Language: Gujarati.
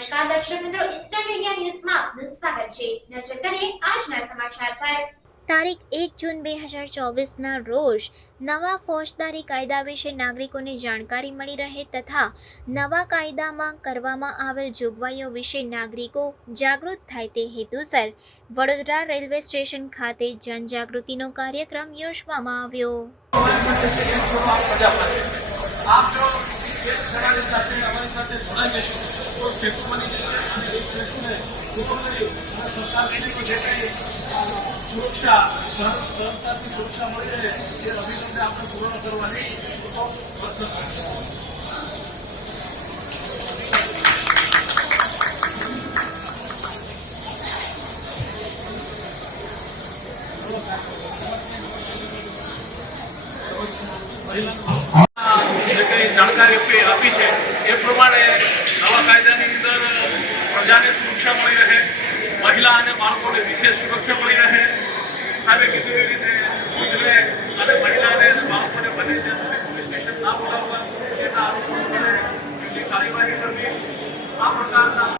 નમસ્કાર દર્શક મિત્રો, ઇન્સ્ટન્ટ ઇન્ડિયા ન્યૂઝમાં આપનું સ્વાગત છે। નજર કરીએ આજના સમાચાર પર। તારીખ 1 જૂન 2024ના રોજ નવા ફોજદારી કાયદા વિશે નાગરિકોને જાણકારી મળી રહે તથા નવા કાયદામાં કરવામાં આવેલ જોગવાઈઓ વિશે નાગરિકો જાગૃત થાય તે હેતુસર વડોદરા રેલવે સ્ટેશન ખાતે જનજાગૃતિનો કાર્યક્રમ યોજવામાં આવ્યો। सुरक्षा सरकारની સુરક્ષા મળી રહે એ અભિગમને આપણે પૂર્ણ કરવાની જે કંઈ જાણકારી આપી છે એ પ્રમાણે નવા કાયદાની અંદર પ્રજાને સુરક્ષા મળી રહે, મહિલા અને બાળકોને વિશેષ સુરક્ષા મળી રહે। સાહેબે કીધું એ રીતે અને મહિલા અને બાળકોને બને ત્યાં સુધી પોલીસ સ્ટેશન ના બોલાવવા